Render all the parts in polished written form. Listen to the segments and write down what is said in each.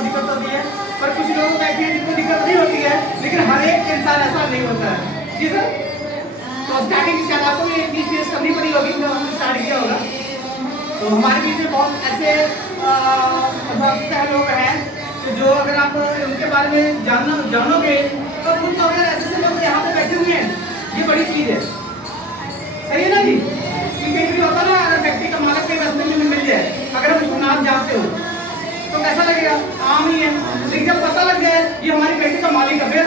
बहुत दिक्कत होती है, पर कुछ लोगों को कहते हैं जिनको दिक्कत नहीं होती है, लेकिन हर एक इंसान ऐसा नहीं होता है। जी सर, तो स्टार्टिंग शायद आपको भी एक चीज फेस करनी पड़ी होगी जब हमने स्टार्ट किया होगा। तो हमारे बीच में बहुत ऐसे भक्त लोग हैं कि जो अगर आप उनके बारे में जानोगे तो खुद तो अगर ऐसे लोग यहाँ पे बैठे हुए हैं, ये बड़ी चीज है। सही है ना जी? कि कहीं भी होता ना, अगर फैक्ट्री का मालिक के रास्ते में मिल जाए, अगर हम उसको नाम जानते हो तो कैसा लगेगा? आम ही है। लेकिन जब पता लग जाए ये हमारी फैक्ट्री का मालिक है, फिर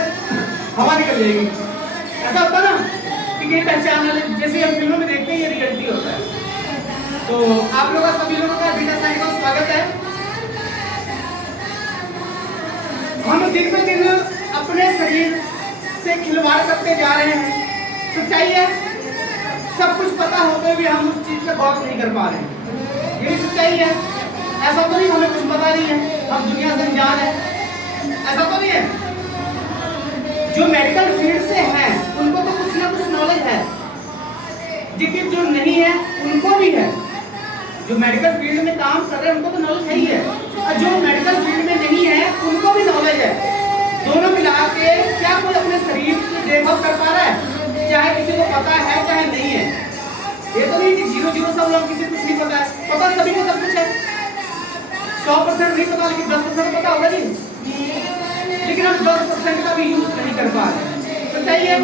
हवा निकल जाएगी। ऐसा होता ना कि कहीं पहचान वाले, जैसे हम फिल्मों में देखते हैं, ये रियलिटी होता है। तो आप लोगों का, सभी लोगों का बीटा साइंस का स्वागत है। हम दिन पे दिन अपने शरीर से खिलवाड़ करते जा रहे हैं। सच्चाई है, सब कुछ पता होते हुए हम उस चीज पे गौर नहीं कर पा रहे हैं। यही सच्चाई है। ऐसा तो नहीं हमें कुछ पता नहीं है, हम दुनिया से अनजान है, ऐसा तो नहीं है। जो मेडिकल फील्ड से हैं उनको तो कुछ ना कुछ नॉलेज है, लेकिन जो नहीं है उनको भी है। जो मेडिकल फील्ड में काम कर रहे हैं उनको तो नॉलेज है ही है, और जो मेडिकल फील्ड में नहीं है उनको भी नॉलेज है। दोनों मिला के क्या कोई अपने शरीर की देखभाल कर पा रहा है? चाहे किसी को पता है चाहे नहीं है। ये तो नहीं कि 0-0 सब लोग, किसी कुछ नहीं पता है। पता सभी को सब कुछ है। 100% नहीं पता, लेकिन 10% पता होगा नहीं। लेकिन हम 10% का भी यूज नहीं कर पा रहे। सच्चाई है,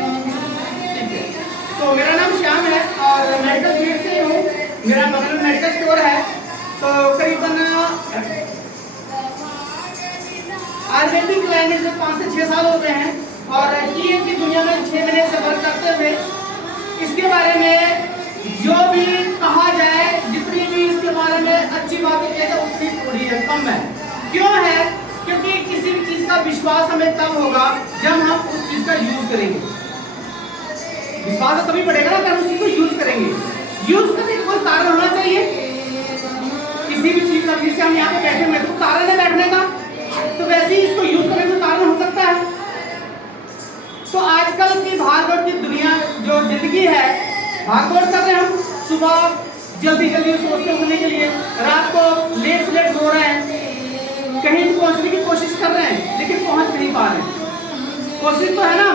ठीक है। तो मेरा नाम श्याम है और मेडिकल फील्ड से हूँ। मेरा बगल में मेडिकल स्टोर है। तो करीबन आयुर्वेदिक लाइन में 5 से 6 साल हो गए हैं, और की दुनिया में 6 महीने से वर्क करते हुए इसके बारे में जो भी कहा जाए, जितनी भी इसके बारे में अच्छी बातें कहते हैं उतनी थोड़ी है, कम है। क्यों है? क्योंकि किसी भी चीज का विश्वास हमें तब होगा जब हम उस चीज का यूज करेंगे। विश्वास तभी बढ़ेगा ना अगर हम उसी को यूज करेंगे। यूज करने का कोई कारण होना चाहिए। किसी भी चीज का, जैसे हम यहाँ पे बैठे हुए तो कारण है बैठने का, तो वैसे ही इसको यूज करने का कारण हो सकता है। तो आजकल की भागदौड़ की दुनिया, जो जिंदगी है, भागदौड़ कर रहे हैं हम। सुबह जल्दी सोचते उठने के लिए, रात को लेट सो रहे हैं, कहीं पहुंचने की कोशिश कर रहे हैं लेकिन पहुंच नहीं पा रहे। कोशिश तो है ना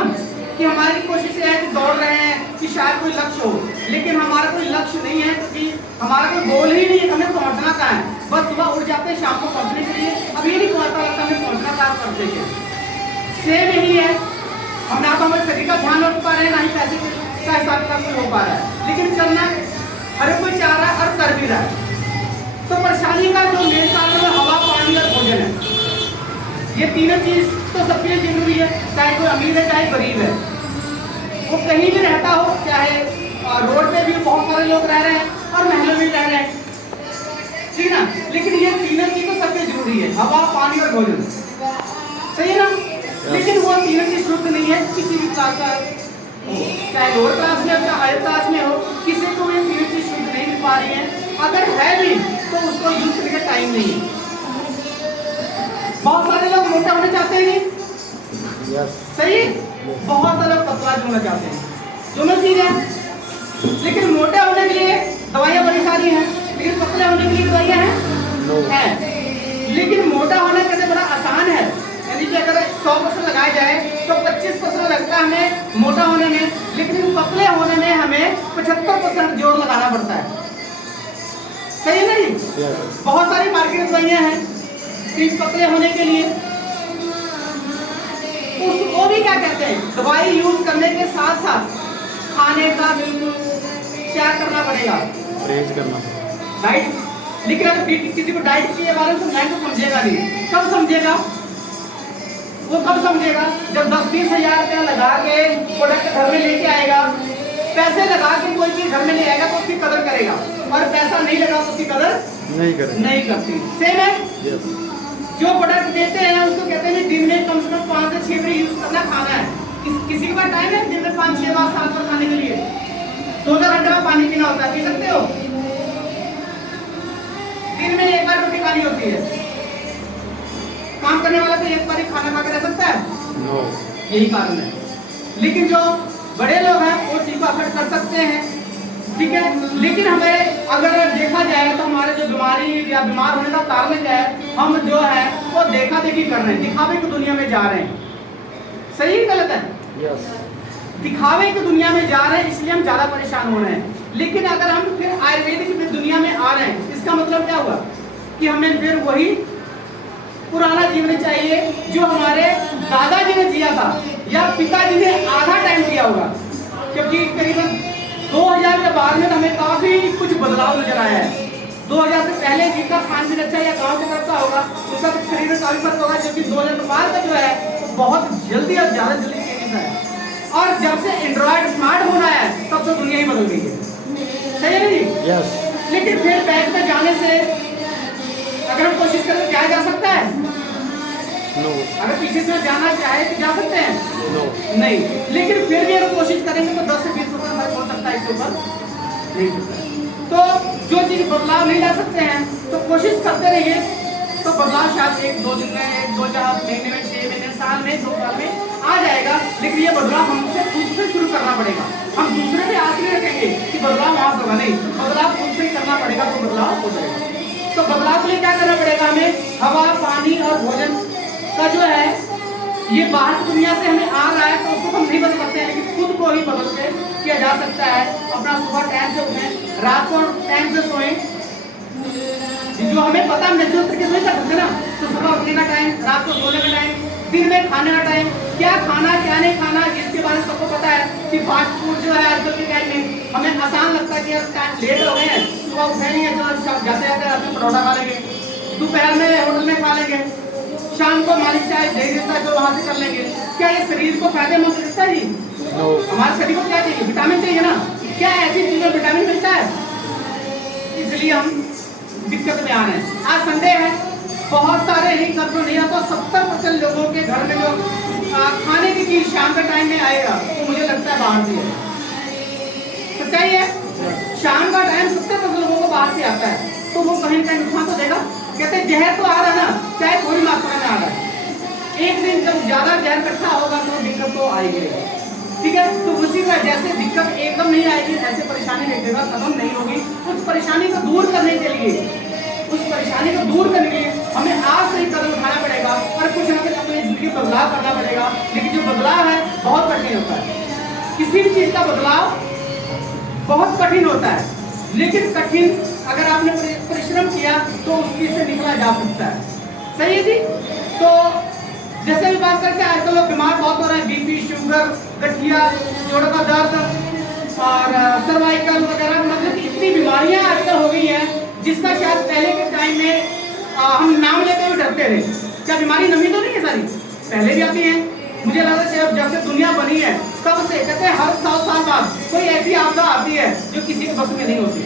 कि हमारी कोशिश है कि दौड़ रहे हैं कि शायद कोई लक्ष्य हो, लेकिन हमारा कोई लक्ष्य नहीं है, क्योंकि हमारा कोई गोल ही नहीं है। हमें पहुंचना कहाँ है? बस सुबह उठ जाते हैं शाम को पहुंचने के लिए। अब ये नहीं पता लगता हमें पहुंचना कहाँ करते हैं। सेम यही है, हम ना तो हमारे शरीर का ध्यान रख पा रहे हैं, ना ही पैसे का हिसाब का कोई हो पा रहा है। लेकिन करना हर कोई चाह रहा है और कर भी रहा है। तो परेशानी का जो मेन कारण है हवा, पानी और भोजन है। ये तीनों चीज तो सबके लिए जरूरी है, चाहे कोई अमीर है चाहे गरीब है। वो कहीं भी रहता हो, चाहे रोड पे भी बहुत सारे लोग रह रहे हैं और महलों में रह रहे हैं, ठीक ना। लेकिन ये तीनों चीज तो सबके जरूरी है, हवा, पानी और भोजन। सही है ना? लेकिन वो तीनों चीज शुद्ध नहीं है किसी भी क्लास का, चाहे लोअर क्लास में हो चाहे हायर क्लास में हो, किसी को ये तीनों चीज शुद्ध नहीं मिल पा रही है। अगर है भी तो उसको यूज करने का टाइम नहीं है। बहुत सारे लोग मोटा होना चाहते हैं, सही। बहुत सारे लोग पतला होना चाहते हैं, दोनों चीज है। लेकिन मोटे होने के लिए दवाइयां बड़ी सारी हैं, लेकिन पतले होने के लिए दवाइयां हैं। लेकिन मोटा होना कैसे बड़ा आसान है, यानी कि अगर 100% लगाया जाए तो 25% लगता है हमें मोटा होने में, लेकिन पतले होने में हमें 75% जोर लगाना पड़ता है। सही नहीं? बहुत सारी मार्केट दवाइयां हैं पतले होने के लिए। उसको भी क्या कहते हैं, दवाई यूज करने के साथ साथ खाने का बिल्कुल क्या करना पड़ेगा, परहेज करना, डाइट। लेकिन अगर किसी को डाइट के बारे में समझाएं तो समझेगा नहीं। कब समझेगा? वो कब समझेगा जब 10-20 हजार रुपया लगा के प्रोडक्ट घर में लेके आएगा। पैसे लगा के कोई चीज घर में ले आएगा तो उसकी कदर करेगा, और पैसा नहीं लगा तो उसकी कदर नहीं करती। सेम है। जो प्रोडक्ट देते हैं उसको कहते हैं दिन में कम से कम 5 से 6 बार यूज करना, खाना है। किसी के पास टाइम है दिन में 5-6 बार 7 बार खाने के लिए? 2-2 घंटे में पानी पीना होता है, पी सकते हो? दिन में 1 बार रोटी खानी होती है। काम करने वाला तो 1 बार ही खाना खाकर रह सकता है? यही कारण है। लेकिन जो बड़े लोग हैं वो चीज को अफोर्ड कर सकते हैं, ठीक है। लेकिन हमें अगर देखा जाए तो हमारे जो बीमारी या बीमार होने का कारण क्या है, हम जो है वो देखा देखी कर रहे हैं, दिखावे की दुनिया में जा रहे हैं। सही है गलत है? यस। दिखावे की दुनिया में जा रहे हैं, इसलिए हम ज्यादा परेशान हो रहे हैं। लेकिन अगर हम फिर आयुर्वेदिक दुनिया में आ रहे हैं, इसका मतलब क्या हुआ कि हमें फिर वही पुराना जीवन चाहिए जो हमारे दादाजी ने जिया था या पिताजी ने आधा टाइम दिया होगा। क्योंकि करीबन 2000 के बाद में हमें काफी कुछ बदलाव नजर आया है। 2000 से पहले जिनका खान पीन अच्छा या गांव की तरफ का होगा उनका शरीर में काफी फर्क होगा, क्योंकि 2000 के बाद का जो है बहुत जल्दी और ज्यादा जल्दी चेंजेस है। और जब से एंड्रॉइड स्मार्ट होना है तब से दुनिया ही बदल गई है। सही है नहीं? यस। लेकिन फिर बैंक में जाने से अगर हम कोशिश करें तो क्या जा सकता है? नो। अगर पीछे से जाना चाहे तो जा सकते हैं? नो। नहीं। लेकिन फिर भी अगर कोशिश करेंगे तो 10 से 20% फर्क हो सकता है, इसके ऊपर नहीं सकता। तो जो चीज बदलाव नहीं ला सकते हैं तो कोशिश करते रहिए, तो बदलाव शायद 1-2 दिन में, 1-2-4 महीने में, 6 महीने, साल में, 2 साल में आ जाएगा। लेकिन ये बदलाव हमसे खुद से शुरू करना पड़ेगा। हम दूसरे पे आस नहीं रखेंगे कि बदलाव वहां से होगा, नहीं, बदलाव खुद से ही करना पड़ेगा तो बदलाव हो जाएगा। तो बदलाव के लिए क्या करना पड़ेगा हमें? हवा, पानी और भोजन का जो है ये बाहर की दुनिया से हमें आ रहा है तो उसको हम नहीं बदल सकते हैं, लेकिन खुद को ही बदल के किया जा सकता है। अपना सुबह टाइम से उठें, रात को टाइम से सोएं, जो हमें पता है नेचुरल तरीके से नहीं कर सकते ना, तो सुबह उठने का टाइम, रात को सोने का टाइम, दिन में खाने का टाइम, क्या खाना क्या नहीं खाना, जिसके बारे में सबको पता है कि फास्ट फूड जो है आजकल के टाइम में हमें आसान लगता है कि यार टाइम लेट हो गए हैं, सुबह उठेंगे चलो जाते जाते रात में परोठा खा लेंगे, दोपहर में होटल में खा लेंगे, शाम को मालिक चाय दे देता है जो वहां से कर लेंगे। क्या ये शरीर को फायदेमंद देता है जी? नो। हमारे शरीर को क्या चाहिए? विटामिन चाहिए ना। क्या ऐसी चीजों में विटामिन मिलता है? इसलिए हम दिक्कत में आ रहे हैं। आज संडे है, बहुत सारे ही कर नहीं आता, 70% लोगों के घर में जो खाने की चीज शाम के टाइम में आएगा तो मुझे लगता है बाहर से है। सच्चाई है, शाम का टाइम 70% लोगों को बाहर से आता है, तो वो कहीं ना कहीं नुकसान तो देगा। कहते हैं जहर तो आ रहा है ना, चाहे थोड़ी मात्रा में आ रहा है, एक दिन जब ज्यादा जहर इकट्ठा होगा तो दिक्कत तो आएगी। ठीक है, तो उसी का जैसे दिक्कत एकदम नहीं आएगी ऐसे परेशानी एक जगह खत्म नहीं होगी। उस परेशानी को दूर करने के लिए, उस परेशानी को दूर करने के लिए हमें आज से ही कदम उठाना पड़ेगा और कुछ ना कुछ अपनी जिंदगी में बदलाव करना पड़ेगा। लेकिन जो बदलाव है बहुत कठिन होता है, किसी भी चीज का बदलाव बहुत कठिन होता है, लेकिन कठिन अगर आपने परिश्रम किया तो उस चीज से निकला जा सकता है। सही है जी? तो जैसे भी बात करते हैं आजकल लोग बीमार बहुत हो रहे हैं, बीपी, शुगर, गठिया, जोड़ों का दर्द और सर्वाइकल वगैरह, मतलब इतनी बीमारियां आजकल हो गई हैं जिसका शायद पहले के टाइम में हम नाम लेते हुए डरते थे। क्या बीमारी नवी तो नहीं है? सारी पहले भी आती है। मुझे लगता है जब से दुनिया बनी है तब से, कहते हैं हर 100 साल बाद कोई ऐसी आपदा आती है जो किसी के बस में नहीं होती।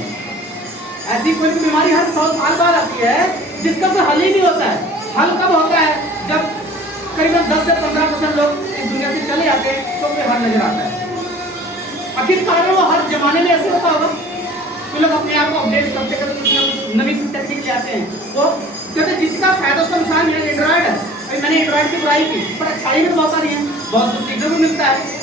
ऐसी कोई बीमारी हर 100 साल बाद आती है जिसका कोई हल ही नहीं होता है। हल कब होता है? जब करीबन 10 से 15% लोग इस दुनिया से चले जाते हैं तो कोई हल नजर आता है। आखिरकार वो हर जमाने में ऐसे होता होगा कि लोग अपने आप को अपडेट करते करते कुछ नवी टेक्निक ले आते हैं। वो कहते हैं जिसका फायदा उसका नुकसान। मेरा एंड्रॉइड है, मैंने एंड्रॉइड की बुराई की, पर अच्छाई भी बहुत सारी है, बहुत कुछ सीखने को मिलता है।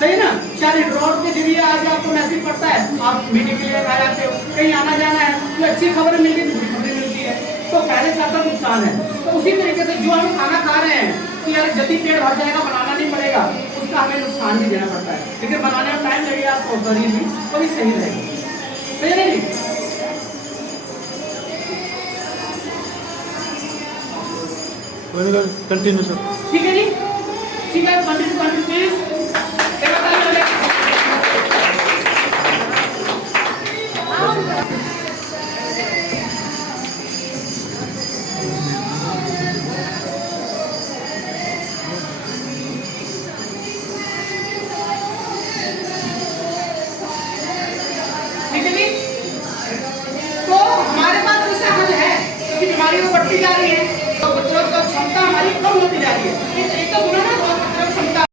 सही ना? शायद एंड्रॉइड के जरिए आज आपको मैसेज पड़ता है, आप मीटिंग के लिए आ जाते हो, कहीं आना जाना है, कोई अच्छी खबर मिलती है, बुरी खबरें मिलती है, तो फायदे साथ साथ नुकसान है। तो उसी तरीके से जो हम खाना खा रहे हैं तो यार जल्दी पेट भर जाएगा, बनाना नहीं पड़ेगा, उसका हमें नुकसान भी देना पड़ता है, लेकिन बनाने में टाइम लगेगा तो शरीर भी थोड़ी सही रहेगी। सही है नहीं? Continue sir. ठीक है जी, ठीक है, कंटिन्यू प्लीज। ठीक है जी, तो हमारे पास ऐसा हल है कि बीमारी में बढ़ती जा रही है तो प्रतिरोध क्षमता हमारी कम होती जा रही है। एक तो सुना ना, प्रतिरोध क्षमता